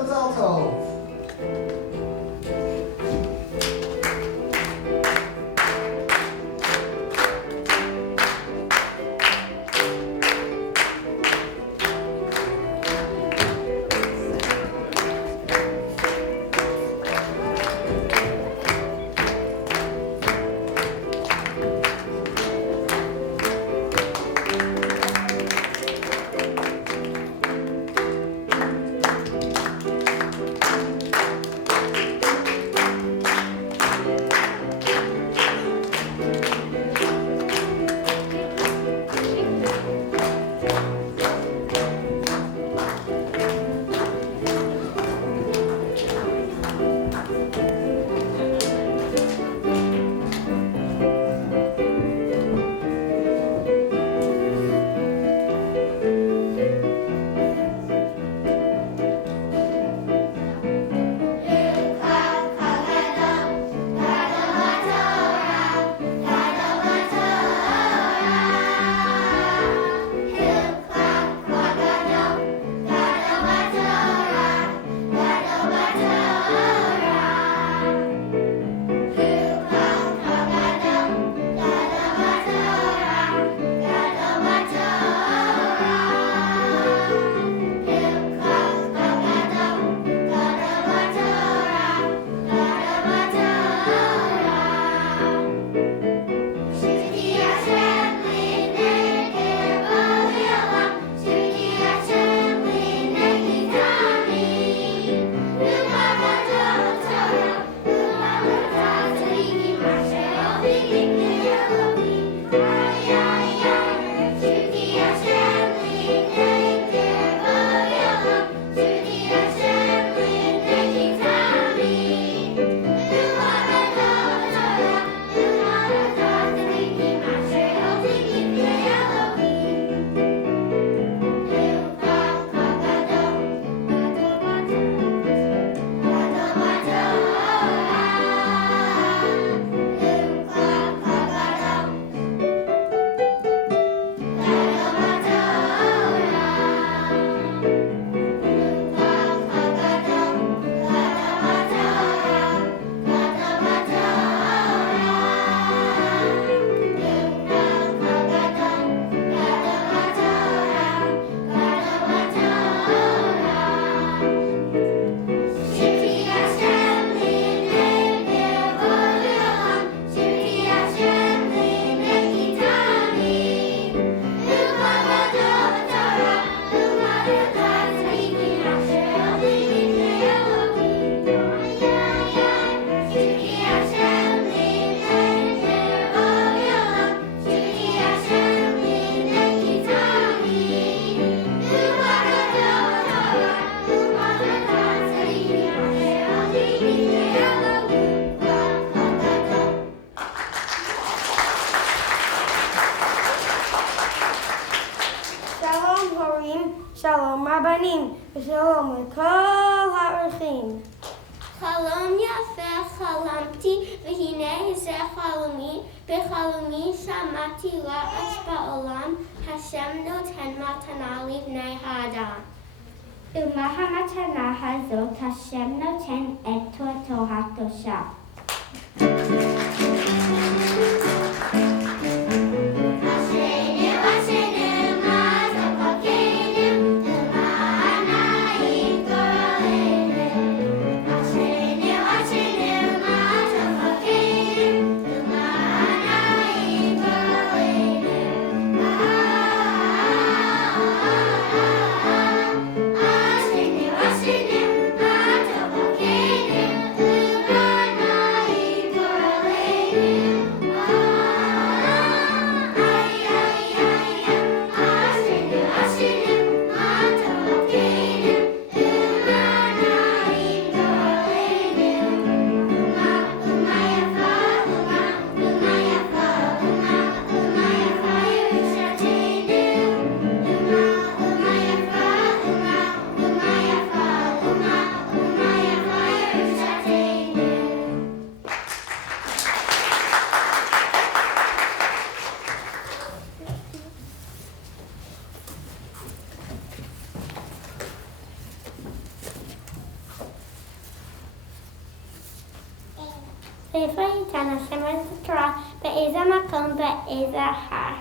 מזל טוב. שלום רבנים, ושלום לכל האורחים. חלום יפה חלמתי, והנה זה חלומי, בחלומי שמעתי רעש בעולם, השם נותן מתנה לבני האדם. ומה המתנה הזאת? השם נותן את תורתו הקדושה. ואיפה ייתן השם את התורה, באיזה מקום, באיזה הר.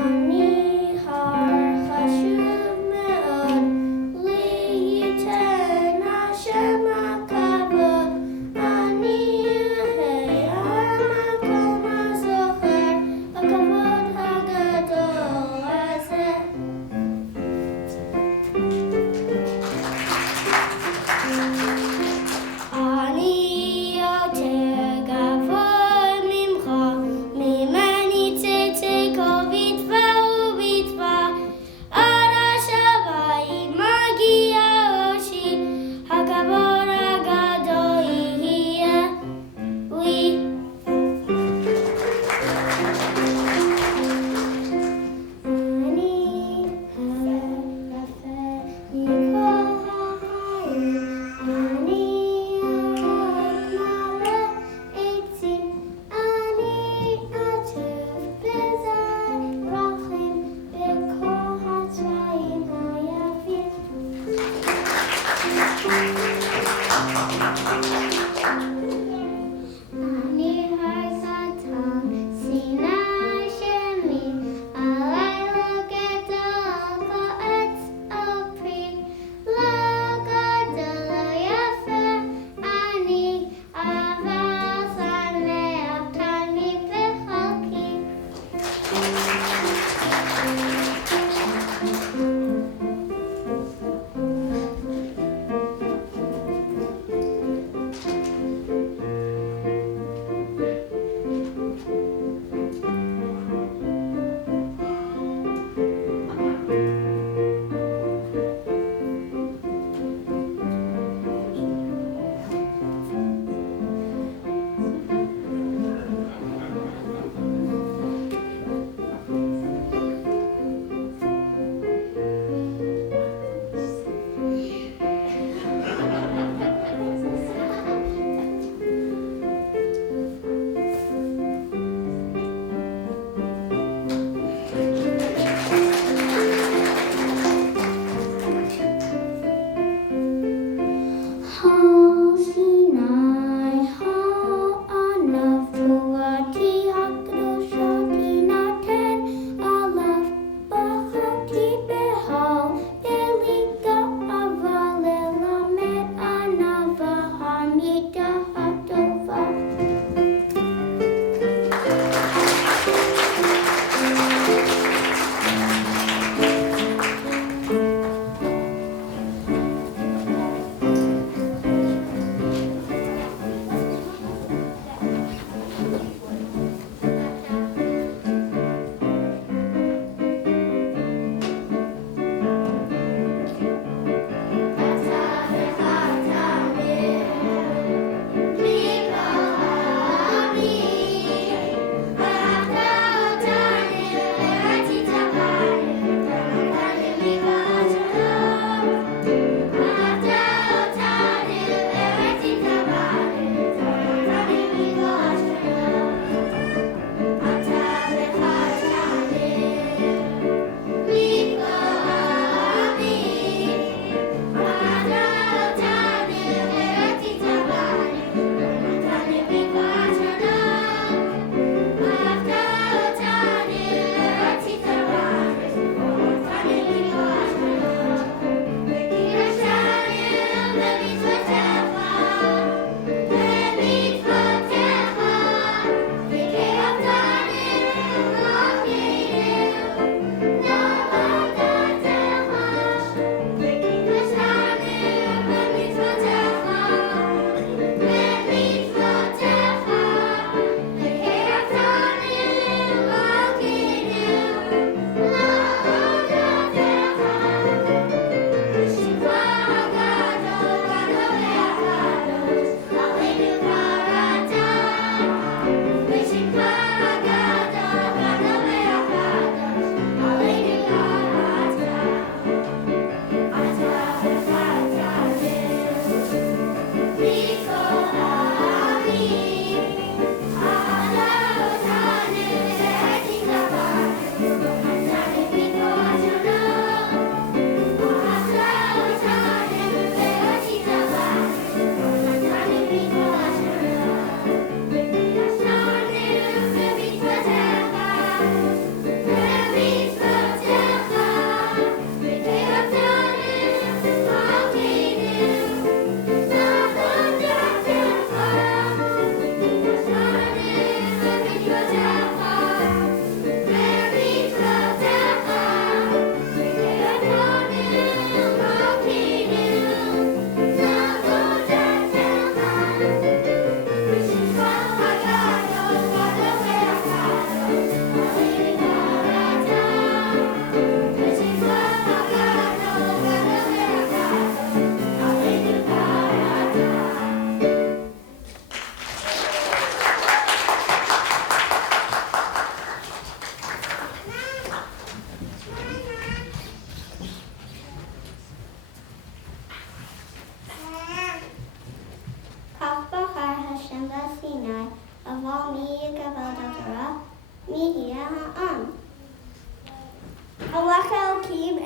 אני הר חשוב מאוד, לי ייתן השם הכבוד, אני אהיה המקום הזוכר, הכבוד הגדול הזה.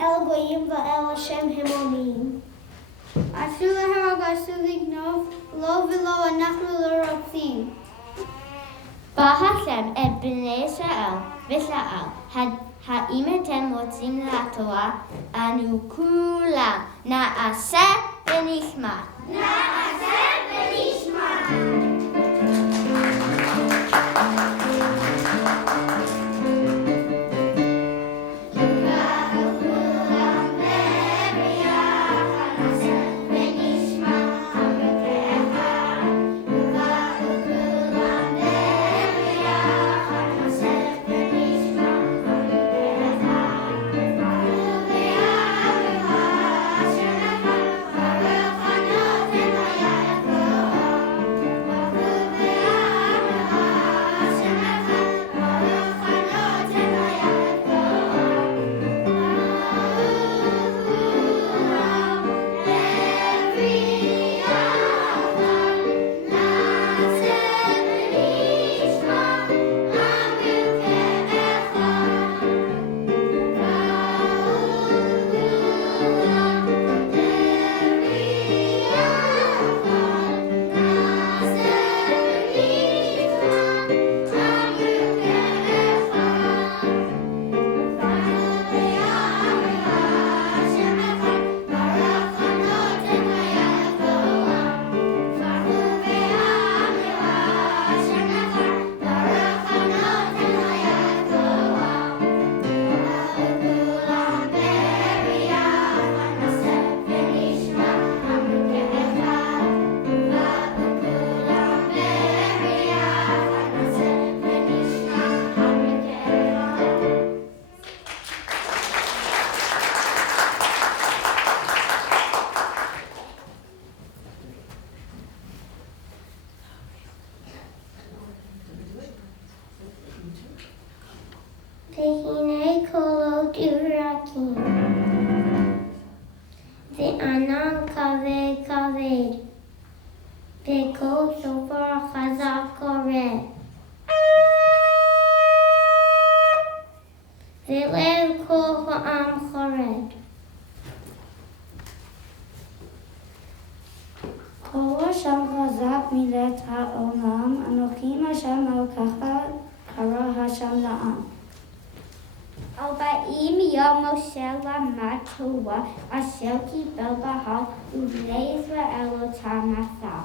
אל גויים ואל השם הם עונים. אסור להרוג, אסור לגנוב, לא ולא, אנחנו לא רוצים. בהשם את בני ישראל ושאל, האם אתם רוצים לתורה? אנו כולם נעשה ונשמע. נעשה ונשמע. והנה קולות ורקים, וענן כבד כבד, וקול שופר חזק קורא, ולב כל העם חרד. קול השם חזק מילאת העולם, אנוכי השם אלוקיך קרא השם לעם. 40 יום משה למד תורה אשר קיבל בהר, ובני ישראל אותם מסר.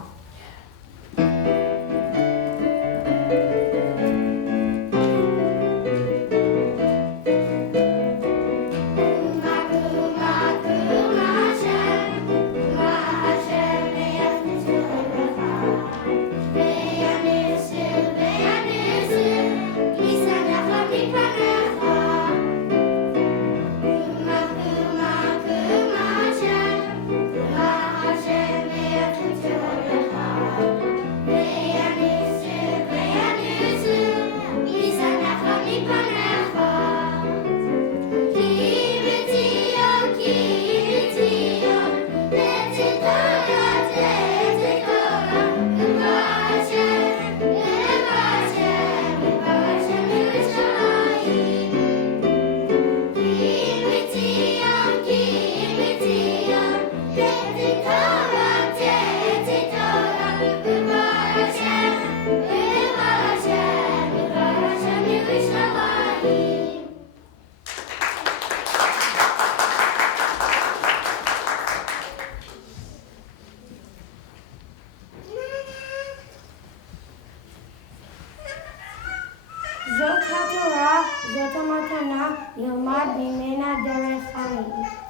זאת התורה, זאת המתנה, נלמד ממנה דרך חיים.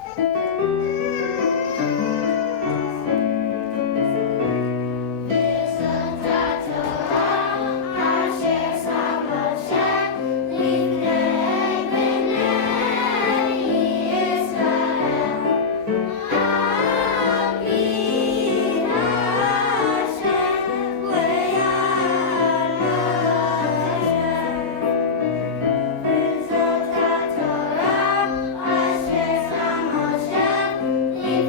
לפני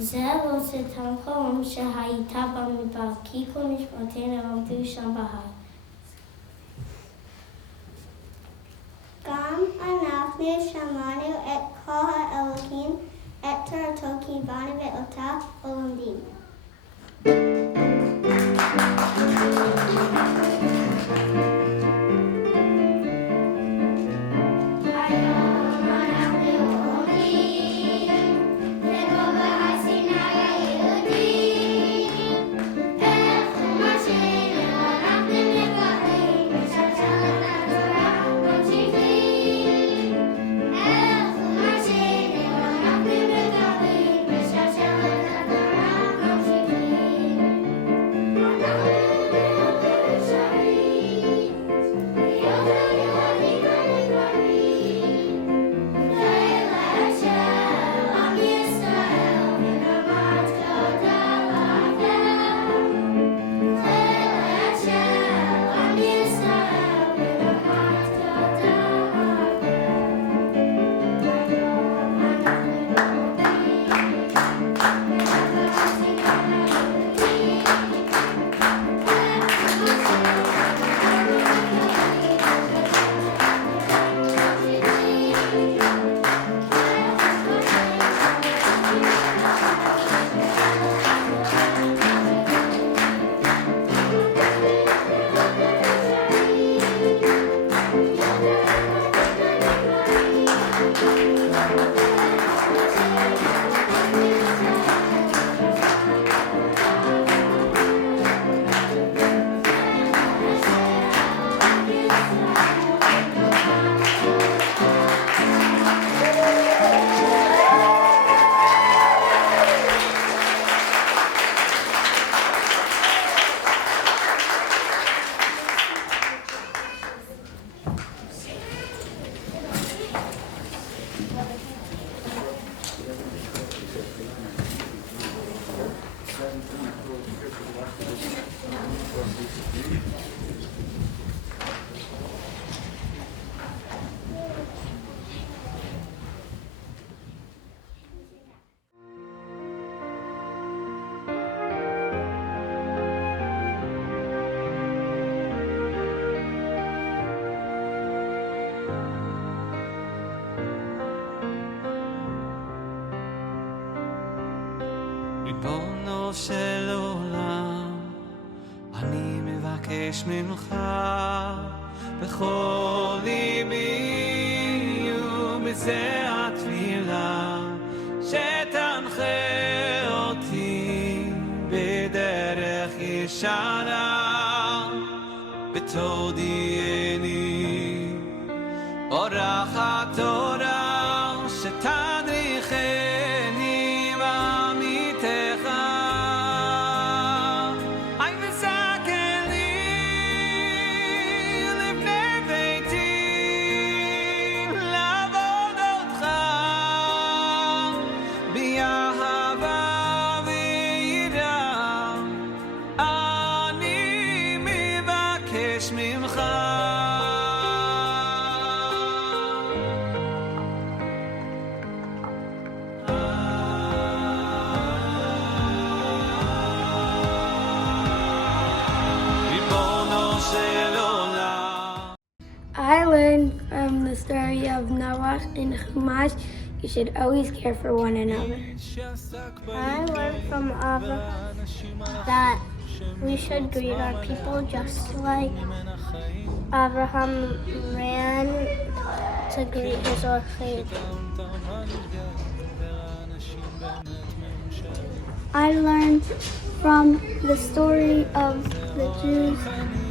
זה אותם חלום שהייתה במדבר, כי כל משפטנו עמדו שם בהר. גם אנחנו שמענו את כל האלוקים, את תורתו קיבלנו ואותה לומדים. ריבונו של עולם, אני מבקש ממך בכל ליבי ובזה התפילה, שתנחה אותי בדרך ישרה, ותודיעני אורח התורה, שתדריכני בעמיתך. היי מסכן לי לבני ביתי לעבוד אותך באהבה ויראה, אני מבקש ממך. I learned from the story of Noah in Chumash, you should always care for one another. I learned from Abba that we should greet our people just like Abraham ran to greet his orchid. I learned from the story of the Jews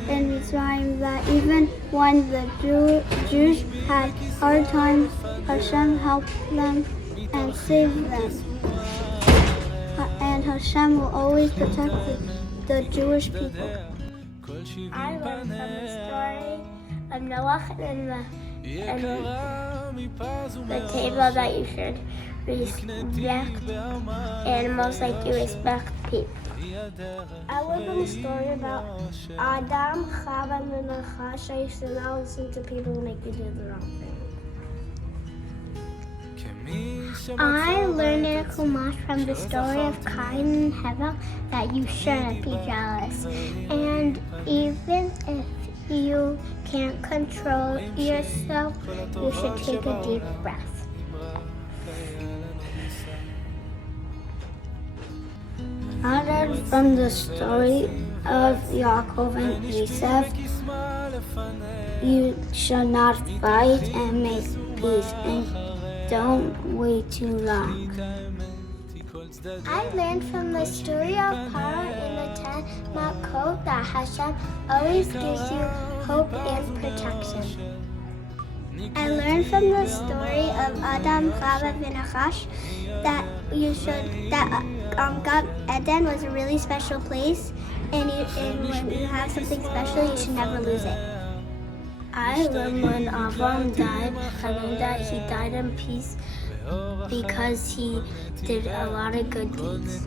in Mitzrayim that even when the Jews had hard times, Hashem helped them and saved them. And Hashem will always protect the Jewish people. I learned from the story of Noah and the table that you should respect animals like you respect people. I learned from the story about Adam, Chava, and the Nachash. I used to not listen to people when they could do the wrong thing. I learned in Chumash from the story of Cain and Hevel that you shouldn't be jealous. And even if you can't control yourself, you should take a deep breath. I learned from the story of Yaakov and Esau, you shall not fight and make peace, and don't wait too long. I learned from the story of Paramus in the 10 Makot that Hashem always gives you hope and protection. I learned from the story of Adam, Chava, and Nachash that God Eden was a really special place, and when you have something special, you should never lose it. I learned when Avram died, I learned that he died in peace because he did a lot of good deeds.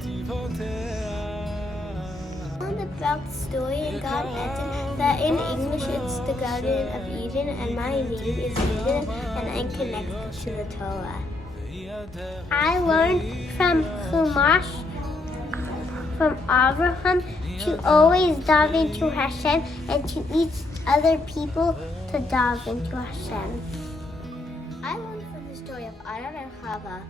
I learned about the story in God Eden that in English it's the Garden of Eden, and my name is Eden, and I'm connected to the Torah. I learned from Chumash, from Abraham, to always dive into Hashem and to teach other people to dive into Hashem. I learned from the story of Adam and Chava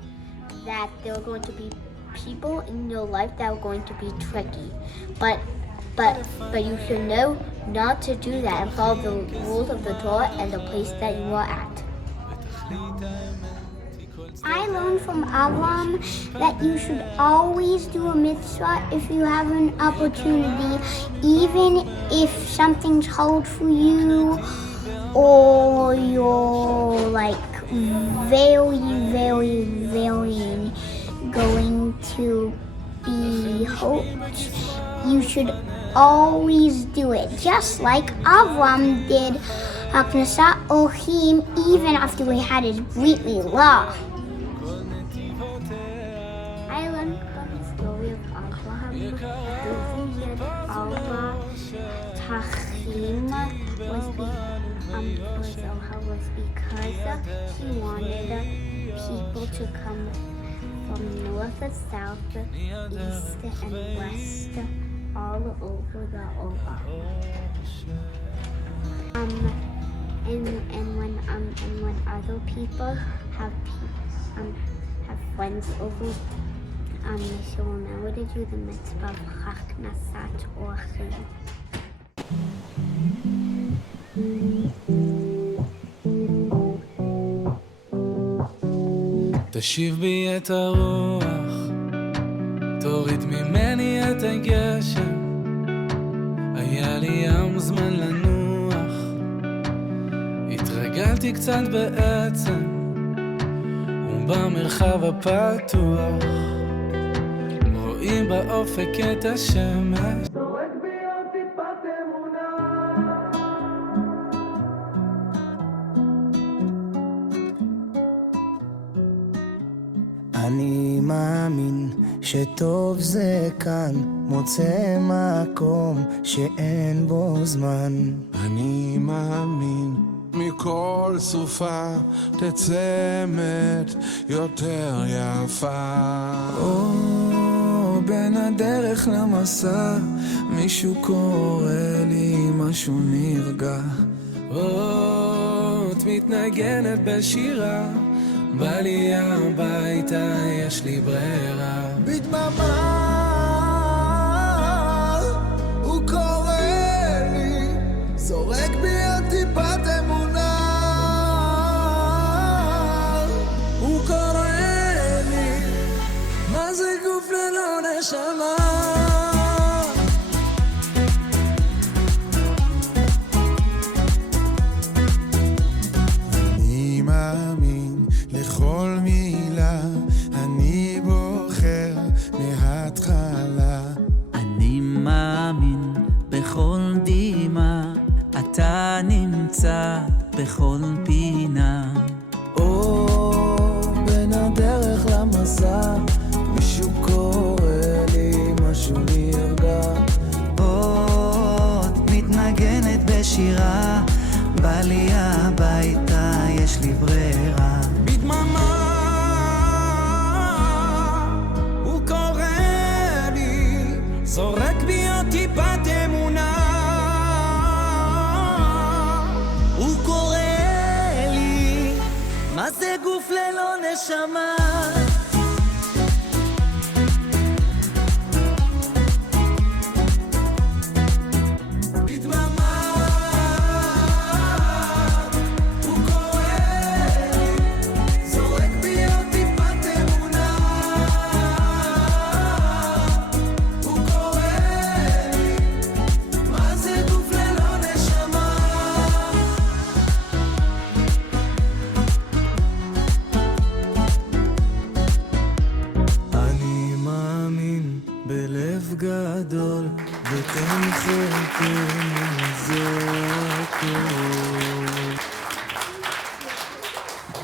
that there were going to be people in your life that were going to be tricky, but you should know not to do that and follow the rules of the Torah and the place that you are at. I learned from Avram that you should always do a mitzvah if you have an opportunity, even if something's hard for you or you're like very going to be hurt. You should always do it, just like Avram did Haknasa Ohim even after he had his Brit Milah. I learned from the story of Abraham. Was because he wanted people to come from north and south, east and west, all over the Oba. And when other people have friends over, they should remember to do the mitzvah of Haknasat Orchim. תשיב בי את הרוח, תוריד ממני את הגשם, היה לי ים זמן לנוח, התרגלתי קצת בעצם, ובמרחב הפתוח, רואים באופק את השמש. זורק בי עוד טיפת אמונה. אני מאמין שטוב זה כאן, מוצא מקום שאין בו זמן. אני מאמין מכל סופה תצא אמת יותר יפה. בין הדרך למסע מישהו קורא לי משהו נרגע. את מתנגנת בשירה, בא לי הביתה, יש לי ברירה. בדממה הוא קורא לי, זורק בי עוד טיפת אמונה. הוא קורא לי, מה זה גוף ללא נשמה? אני מאמין לכל מילה, אני בוחר מההתחלה. אני מאמין בכל דמעה, אתה נמצא בכל פינה. בין הדרך למסע מישהו קורא לי משהו נרגע. את מתנגנת בשירה, בא לי הביתה, יש לי ברירה. בדממה טיפת אמונה. הוא קורא לי, מה זה גוף ללא נשמה? גדול ותן חלקנו זה הכל.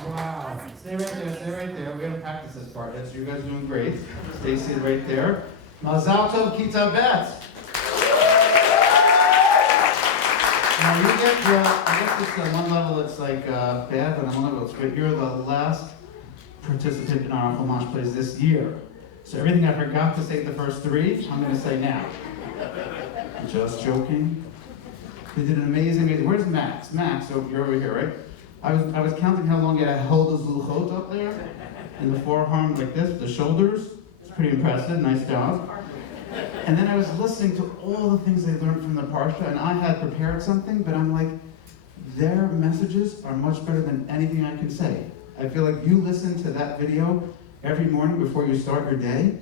Wow. Stay right there. We're gonna practice this part. That's you guys doing great. Stay seated right there. Mazal tov kita bet. Now you get this at one level it's like bad, but on one level it's great. You're the last participant in our Chumash plays this year. So everything I forgot to say the first three, I'm going to say now. Just joking. They did an amazing. Where's Max? Max, you're over here, right? I was counting how long you had held those luchot up there in the forearm like this, the shoulders. It's pretty impressive. Nice job. And then I was listening to all the things I learned from the parsha, and I had prepared something, but I'm like, their messages are much better than anything I can say. I feel like you listen to that video every morning before you start your day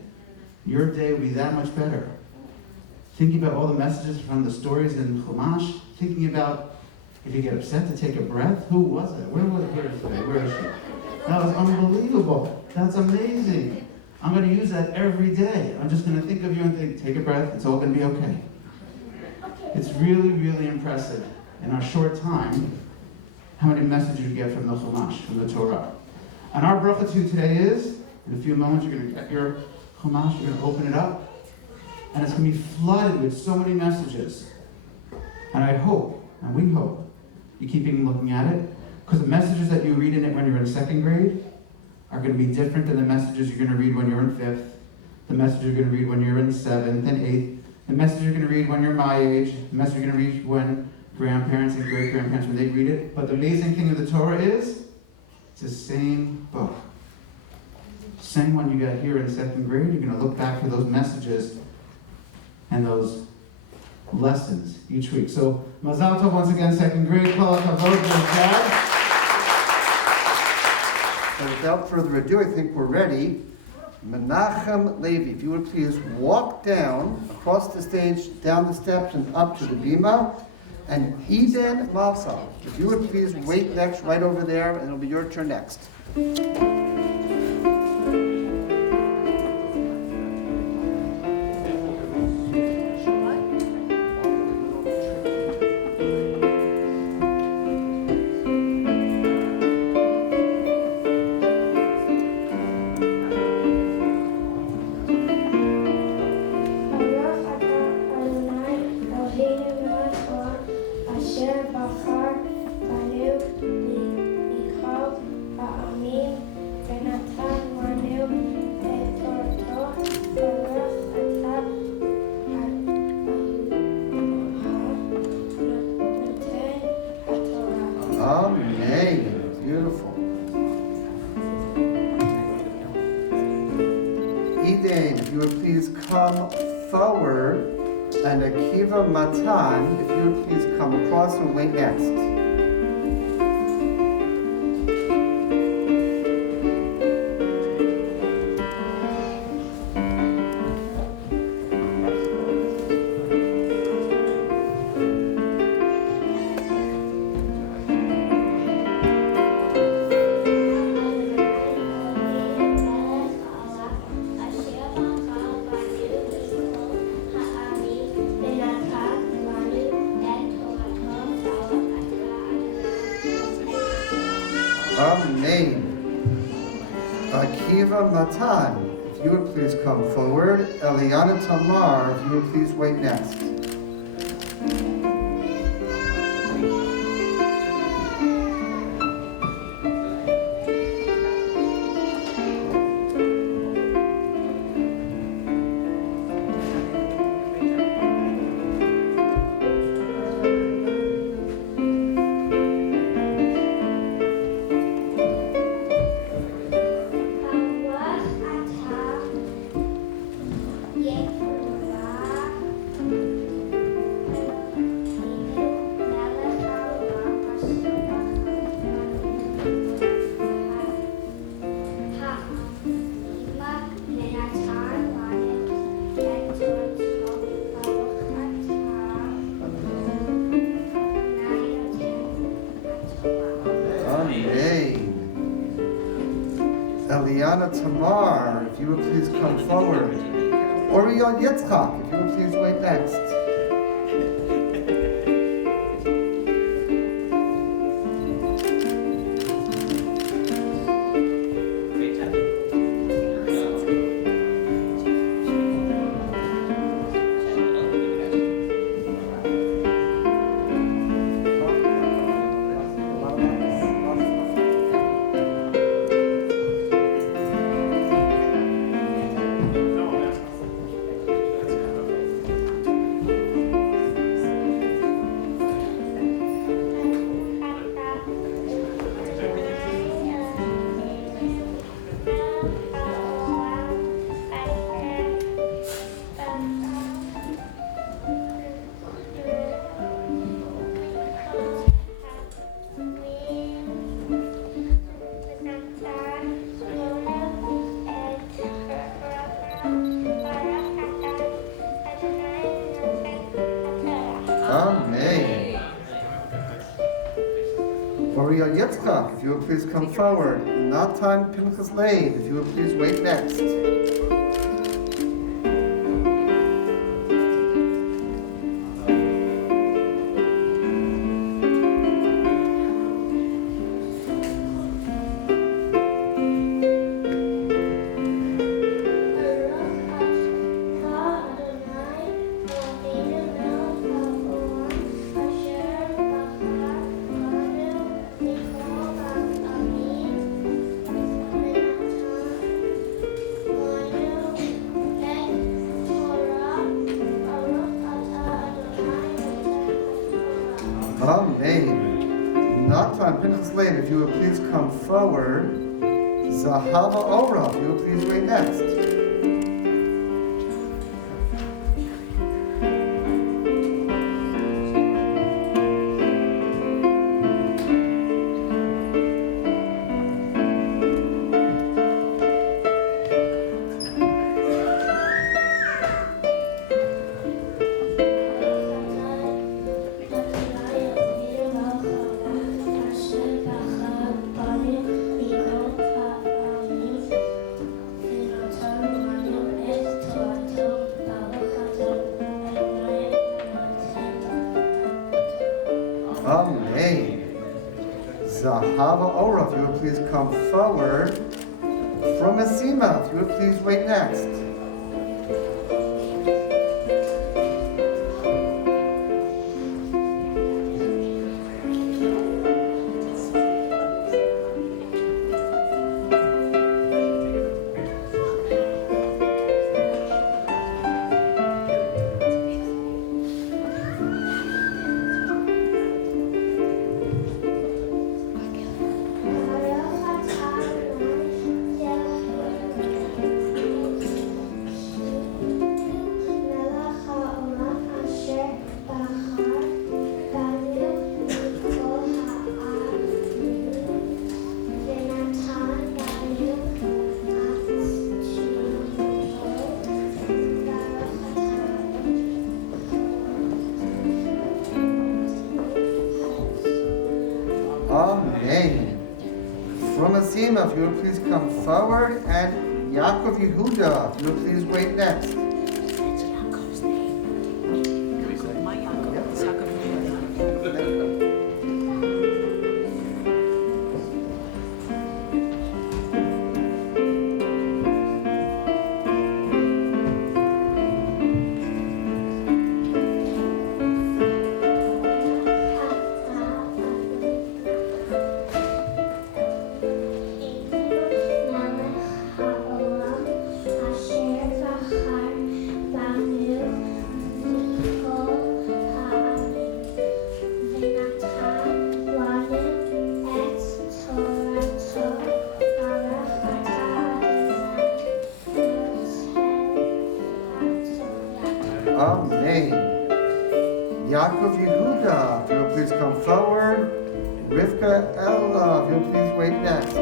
will be that much better. Thinking about all the messages from the stories in Chumash, thinking about if you get upset to take a breath, who was it? Where is she? That was unbelievable. That's amazing. I'm going to use that every day. I'm just going to think of you and think, take a breath, it's all going to be okay. It's really, really impressive in our short time how many messages you get from the Chumash, from the Torah. And our bracha to you today is, in a few moments, you're going to get your Chumash, you're going to open it up, and it's going to be flooded with so many messages. And I hope, and we hope, you keep looking at it, because the messages that you read in it when you're in second grade are going to be different than the messages you're going to read when you're in fifth, the messages you're going to read when you're in seventh and eighth, the messages you're going to read when you're my age, the message you're going to read when grandparents and great-grandparents, when they read it. But the amazing thing of the Torah is, it's the same book. Same one you got here in second grade, you're going to look back for those messages and those lessons each week. So, Mazal Tov once again, second grade, Kol HaKavod, Dad. And without further ado, I think we're ready. Menachem Levi, if you would please walk down, across the stage, down the steps and up to the bima. And Eden Malsa, if you would please wait next, right over there, and it'll be your turn next. Amen. Beautiful. Eden, if you would please come forward, and Akiva Matan, if you would please come across and wait next. Amen. Akiva Matan, if you would please come forward. Eliana Tamar, if you would please wait next. Nana Tamar, if you would please come forward. Oriel Yitzchak, if you would please wait next. Amen. Oriel Yitzchak, if you would please come forward. Natan Pinchas Leib, if you would please wait next. Amen. Natan Pinchas Leib, if you would please come forward. Zahava Ora, if you would please wait next. Amen. Zahava Ora, if you would please come forward. From Asima, if you would please wait next. Amen. From Azima, if you would please come forward, and Yaakov Yehuda, if you would please wait next. Amen. Yaakov Yehuda, if you will please come forward. Rivka Ella, if you will please wait next.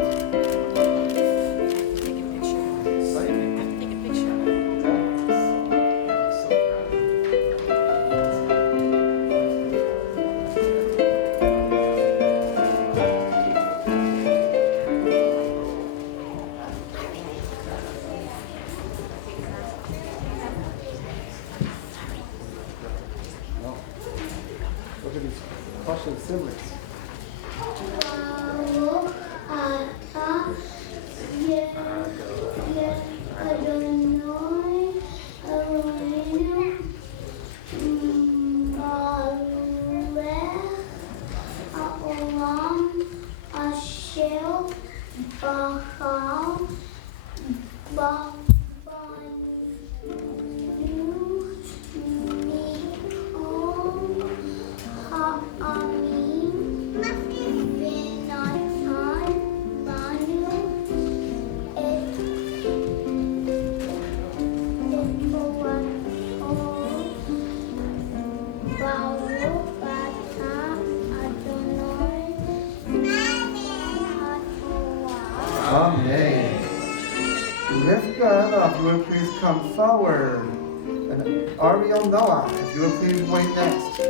of the siblings. Amen. Rivka, if you would please come forward. And Ariel Noah, if you would please wait next.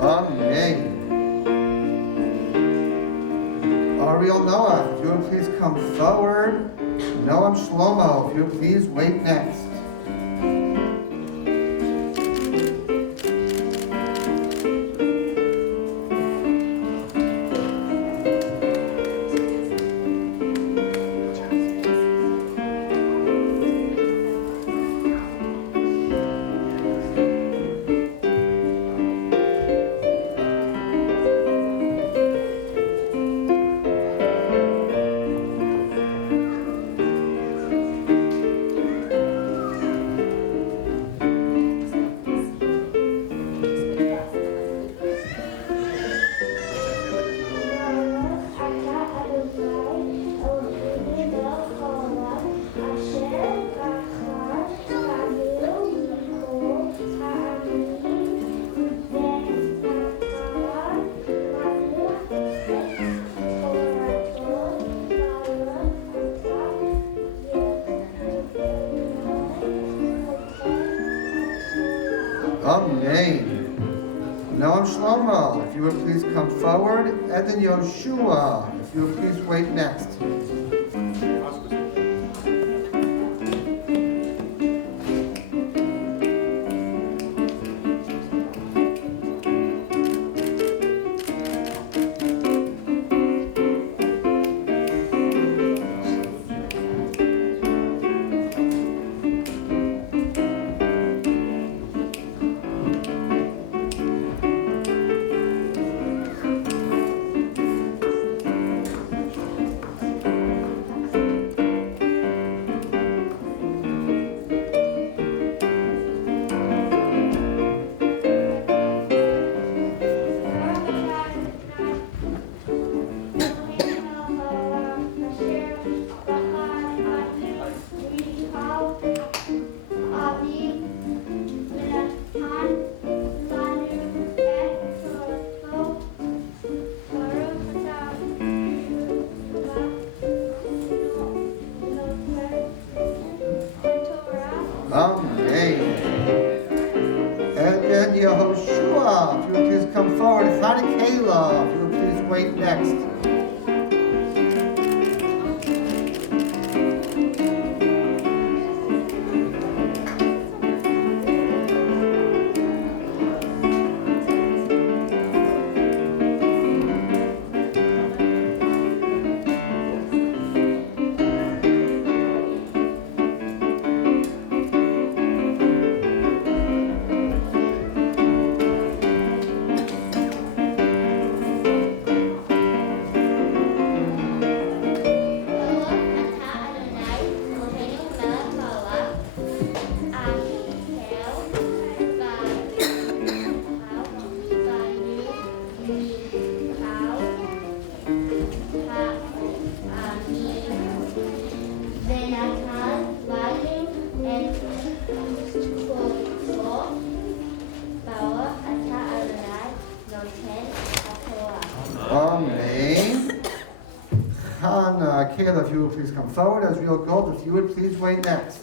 Amen. Ariel Noah, if you would please come forward. Noam Shlomo, if you would please wait next. Amen. Noam Shlomo, if you would please come forward. Eden Yoshua, if you would please wait next. Amen. And then Yehoshua, if you would please come forward. Hanikela, if you would please wait next. Khan, Kayla, if you would please come forward. Azriel Gold, if you would please wait next.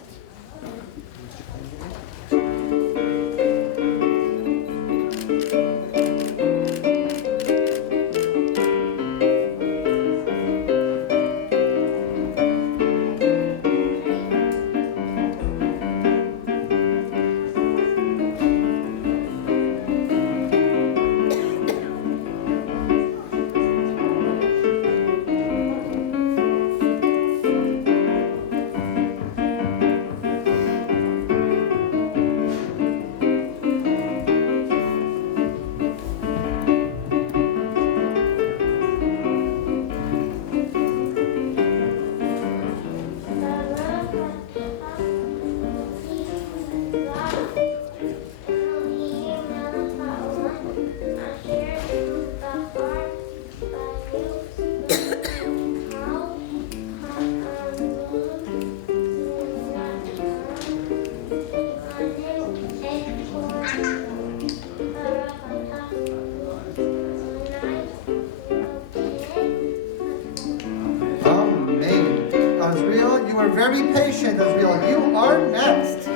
Azriel, you were very patient, Azriel. You are next.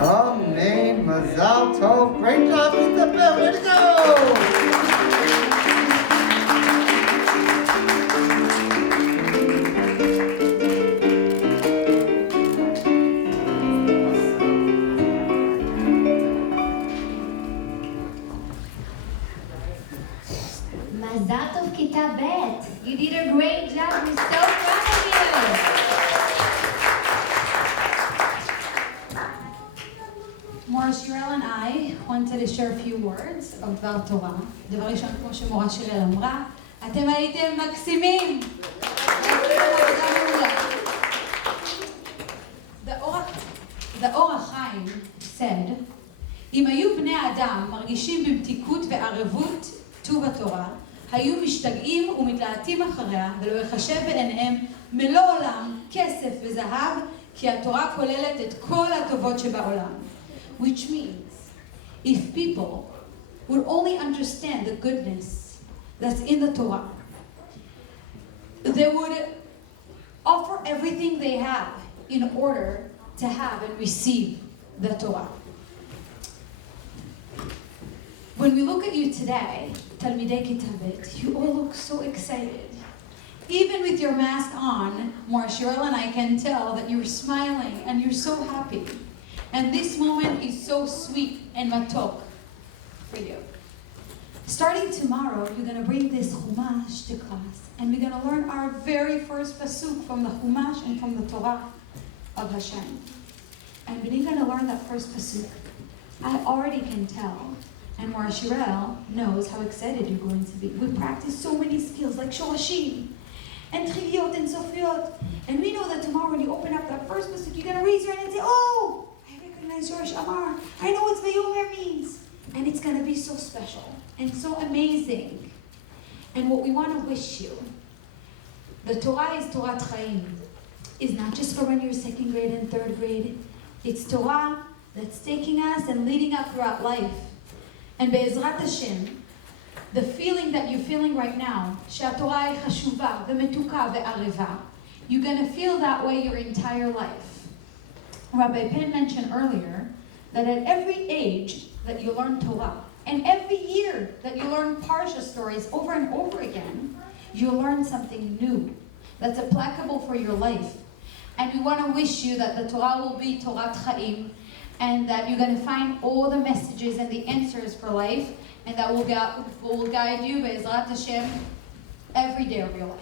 Amen. Mazal Tov. Great job, Isabel. Way to go. Mazal Tov Kita Bet. You did a great job. We're so proud of you. Mora Shirel and I wanted to share a few words about Torah. דבר ראשון, כמו שמורה שיראל אמרה, אתם הייתם מקסימים. The Orach Chaim said, אם היו בני האדם מרגישים במתיקות וערבות טוב התורה, היו משתגעים ומתלהטים אחריה, ולא יחשב בעיניהם מלוא עולם, כסף וזהב, כי התורה כוללת את כל הטובות שבעולם. Which means, if people would only understand the goodness that's in the Torah, they would offer everything they have in order to have and receive the Torah. When we look at you today, Talmidei Kitabet, you all look so excited. Even with your mask on, Mora Shirel and I can tell that you're smiling and you're so happy. And this moment is so sweet and matok for you. Starting tomorrow, you're going to bring this Chumash to class. And we're going to learn our very first pasuk from the Chumash and from the Torah of Hashem. And we're going to learn that first pasuk. I already can tell, and Mora Shirel knows how excited you're going to be. We practice so many skills like Shorashim, and Triviot, and Sofriot. And we know that tomorrow when you open up that first pasuk, you're going to raise your hand and say, oh! Yosh Amar. I know what Vayomer means. And it's going to be so special and so amazing. And what we want to wish you, the Torah is Torah Chaim. It's not just for when you're second grade and third grade. It's Torah that's taking us and leading us throughout life. And Be'ezrat Hashem, the feeling that you're feeling right now, שהתורה היא חשובה ומתוקה וערבה, you're going to feel that way your entire life. Rabbi Penn mentioned earlier that at every age that you learn Torah, and every year that you learn Parsha stories over and over again, you learn something new. that's applicable for your life. And we want to wish you that the Torah will be Torat Chaim, and that you're going to find all the messages and the answers for life, and that will guide you, Be'ezrat Hashem, every day of your life.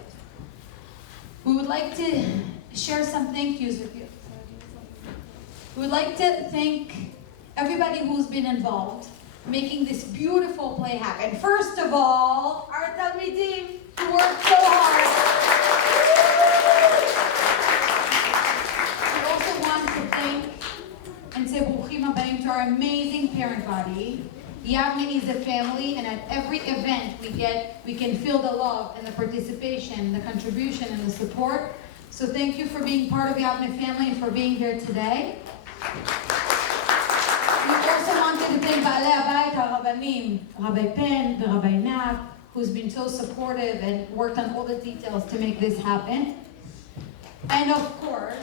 We would like to share some thank yous with you. We would like to thank everybody who's been involved making this beautiful play happen. First of all, our Talmidim who worked so hard. We also want to thank and say Bruchim Habayim to our amazing parent body. Yavneh is a family, and at every event we can feel the love and the participation, the contribution and the support. So thank you for being part of Yavneh family and for being here today. We also wanted to thank Baalei Habayit, Rabbanim, Rabbi Pen, the Rabbi Nat, who's been so supportive and worked on all the details to make this happen. And of course,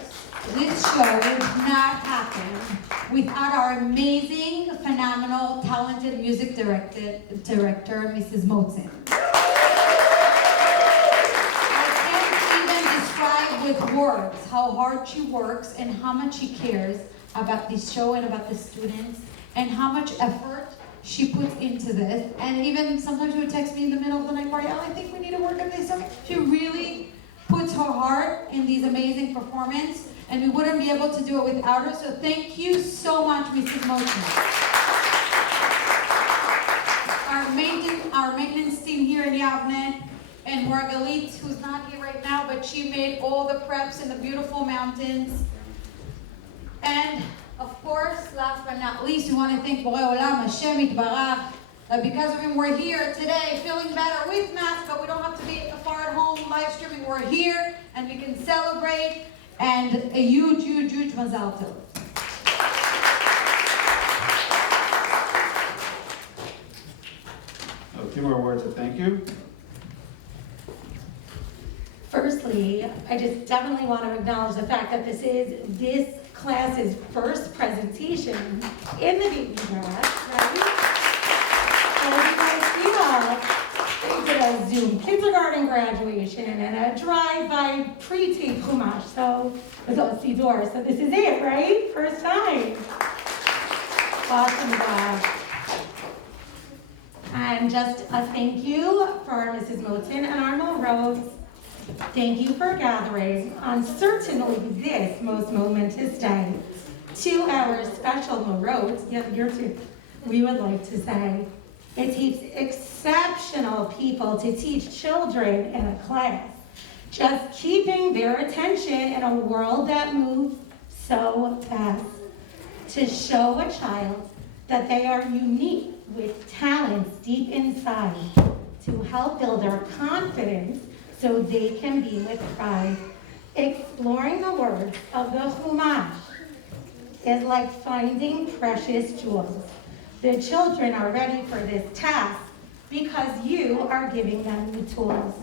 this show would not happen without our amazing, phenomenal, talented music director, Mrs. Motzen. I can't even describe with words how hard she works and how much she cares about this show and about the students, and how much effort she puts into this. And even sometimes she would text me in the middle of the night, Marielle, I think we need to work on this. She really puts her heart in these amazing performances, and we wouldn't be able to do it without her. So thank you so much, Mrs. Moten. Our maintenance team here in Yavneh, and Margalit, who's not here right now, but she made all the preps in the beautiful mountains. And of course, last but not least, we want to thank Borei Olam, Hashem Yitbarach, that because of him we're here today, feeling better with masks, but we don't have to be far at home live streaming. We're here and we can celebrate, and a huge, huge, huge mazal tov. A few more words of thank you. Firstly, I just definitely want to acknowledge the fact that this is this class's first presentation in the baby dress, right? And you guys, they did a Zoom kindergarten graduation and a drive-by pre-tape Chumash, so with Sidor. So this is it, right? First time. Awesome job. And just a thank you for Mrs. Moten and Arnold Rose. Thank you for gathering on certainly this most momentous day. 2 hours special Marot, we would like to say. It takes exceptional people to teach children in a class, just keeping their attention in a world that moves so fast. To show a child that they are unique with talents deep inside, to help build their confidence so they can be with pride. Exploring the words of the Chumash is like finding precious jewels. The children are ready for this task because you are giving them the tools.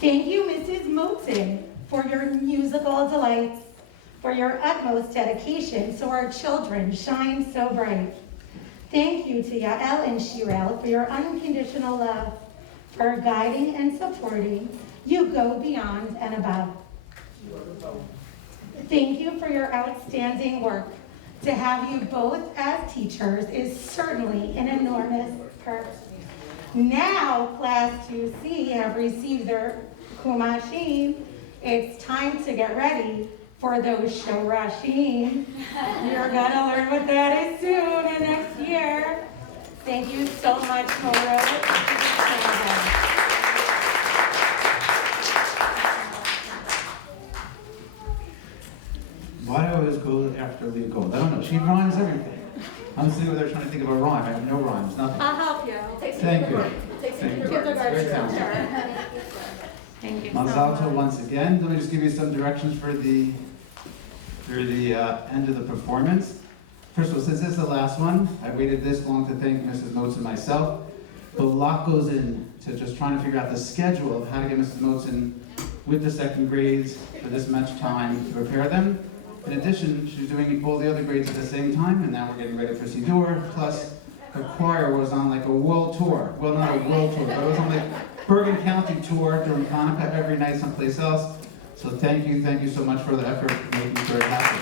Thank you, Mrs. Moten, for your musical delights, for your utmost dedication so our children shine so bright. Thank you to Yael and Shirel for your unconditional love, for guiding and supporting. You go beyond and above. Thank you for your outstanding work. To have you both as teachers is certainly an enormous perk. Now, Class 2C have received their Chumashim. It's time to get ready for those Shorashim. You're gonna learn what that is soon and next year. Thank you so much, Moro. Why do I always go after Leah Gold? I don't know. She rhymes everything. I'm sitting over there trying to think of a rhyme. I have no rhymes, nothing. I'll help you. Thank you. Thank you. Very talented. Thank you so Mazal much. tov once again. Let me just give you some directions for the end of the performance. First of all, since this is the last one, I waited this long to thank Mrs. Moten and myself. But a lot goes into just trying to figure out the schedule of how to get Mrs. Moten with the second grades for this much time to prepare them. In addition, she's doing all the other grades at the same time, and now we're getting ready for Siddur. Plus, her choir was on like a world tour. Well, not a world tour, but it was on like Bergen County tour during Hanukkah every night someplace else. So thank you so much for the effort, making me very happy.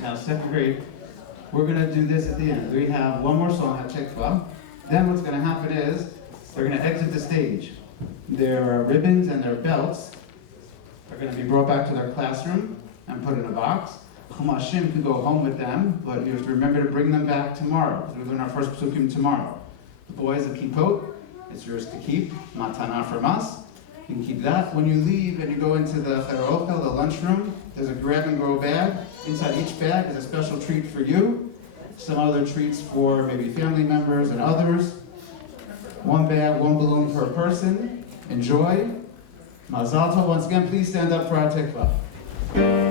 Now, second grade, we're gonna do this at the end. We have one more song at Tikva. Then what's gonna happen is, they're gonna exit the stage. Their ribbons and their belts are gonna be brought back to their classroom and put in a box. Chumashim can go home with them, but you have to remember to bring them back tomorrow, because we're doing our first psukim tomorrow. The boys, a kippot, it's yours to keep, matana from us. You can keep that. When you leave and you go into the cherochel, the lunchroom, there's a grab and go bag. Inside each bag is a special treat for you, some other treats for maybe family members and others. One bag, one balloon per person. Enjoy. Mazal tov. Once again, please stand up for our tikva.